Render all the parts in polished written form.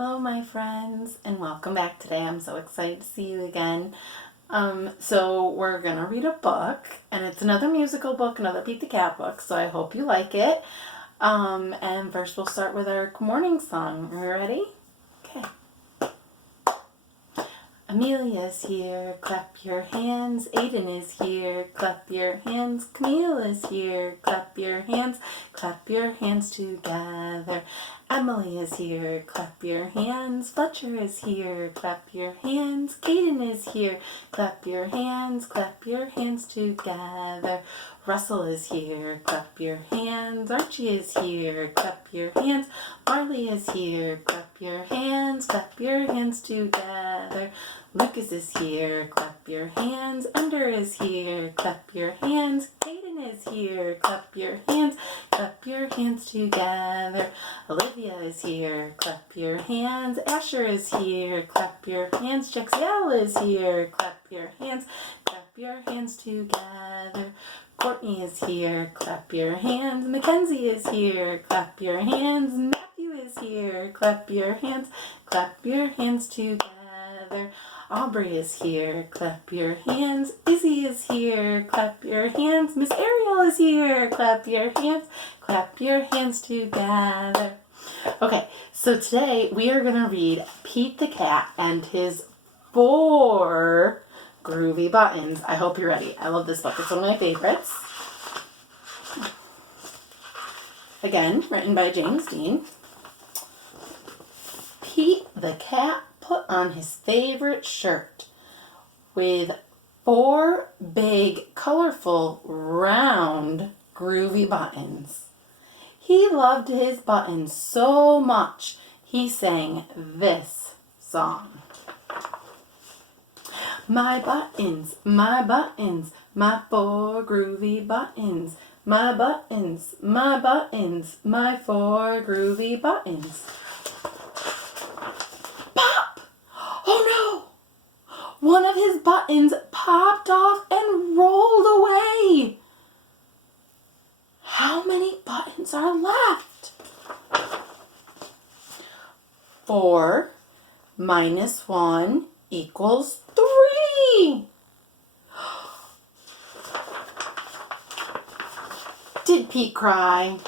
Hello, my friends, and welcome back today. I'm so excited to see you again. So we're gonna read a book, and it's another musical book, another Pete the Cat book, so I hope you like it. And first we'll start with our good morning song. Are you ready? Okay. Amelia's here, clap your hands. Aiden is here, clap your hands. Camille is here, clap your hands together. Emily is here, clap your hands. Fletcher is here, clap your hands. Caden is here, clap your hands together. Russell is here, clap your hands. Archie is here, clap your hands. Marley is here, clap your hands together. Lucas is here, clap your hands. Ender is here, clap your hands. Caden is here, clap your hands together. Olivia is here, clap your hands. Asher is here, clap your hands. Jexiel is here, clap your hands together. Courtney is here, clap your hands. Mackenzie is here, clap your hands. Matthew is here, clap your hands together. Aubrey is here, clap your hands. Izzy is here, clap your hands. Miss Ariel is here, clap your hands together. Okay, so today we are going to read Pete the Cat and his 4 groovy buttons. I hope you're ready. I love this book. It's one of my favorites. Again, written by James Dean. Pete the Cat put on his favorite shirt with 4 big, colorful, round, groovy buttons. He loved his buttons so much, he sang this song. My buttons, my 4 groovy buttons. My buttons, my 4 groovy buttons. Pop! Oh no! One of his buttons popped off and rolled away. How many buttons are left? 4 minus 1 equals 3. Did Pete cry?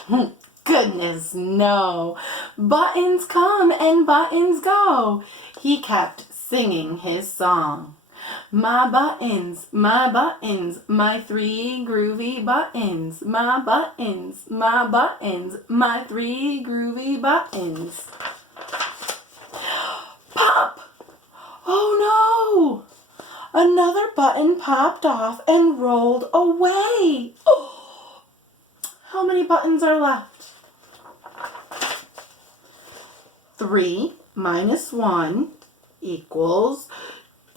Goodness, no. Buttons come and buttons go. He kept singing his song. My buttons, my 3 groovy buttons. My buttons, my 3 groovy buttons. Pop! Oh no! Another button popped off and rolled away. Oh! How many buttons are left? 3 minus 1 equals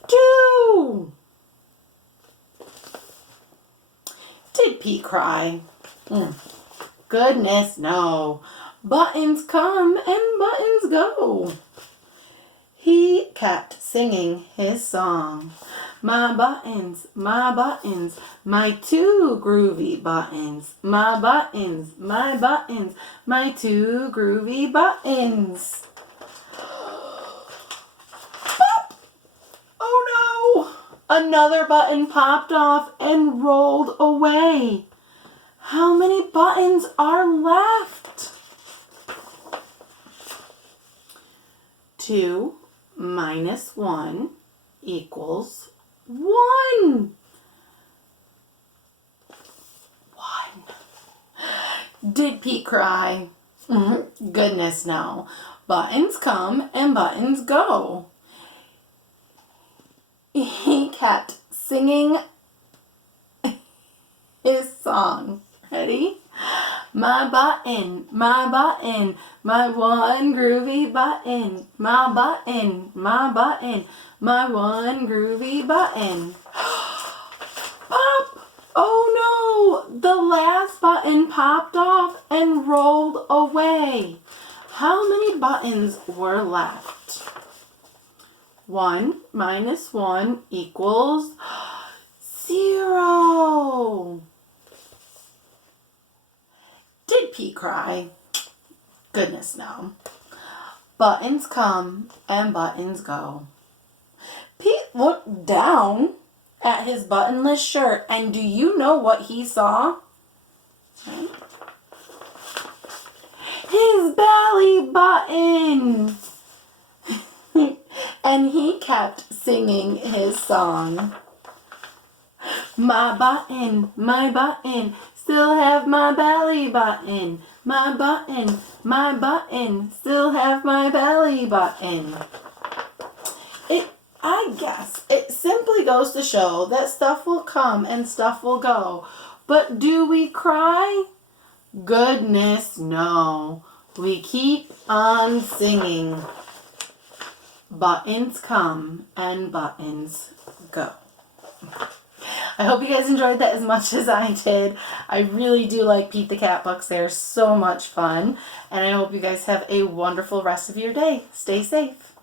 2. Did Pete cry? Goodness, no. Buttons come and buttons go. He kept singing his song. My buttons, my 2 groovy buttons. My buttons, my 2 groovy buttons. Pop! Oh no! Another button popped off and rolled away. How many buttons are left? 2 minus 1 equals 1. Did Pete cry? Goodness, no. Buttons come and buttons go. He kept singing his song. Ready? My button, my 1 groovy button. My button, my 1 groovy button. Pop! Oh no! The last button popped off and rolled away. How many buttons were left? 1 minus 1 equals 0. Did Pete cry? Goodness, no. Buttons come and buttons go. Pete looked down at his buttonless shirt, and do you know what he saw? His belly button! And he kept singing his song. My button, still have my belly button. My button, still have my belly button. I guess it simply goes to show that stuff will come and stuff will go. But do we cry? Goodness, no. We keep on singing. Buttons come and buttons go. I hope you guys enjoyed that as much as I did. I really do like Pete the Cat books. They're so much fun. And I hope you guys have a wonderful rest of your day. Stay safe.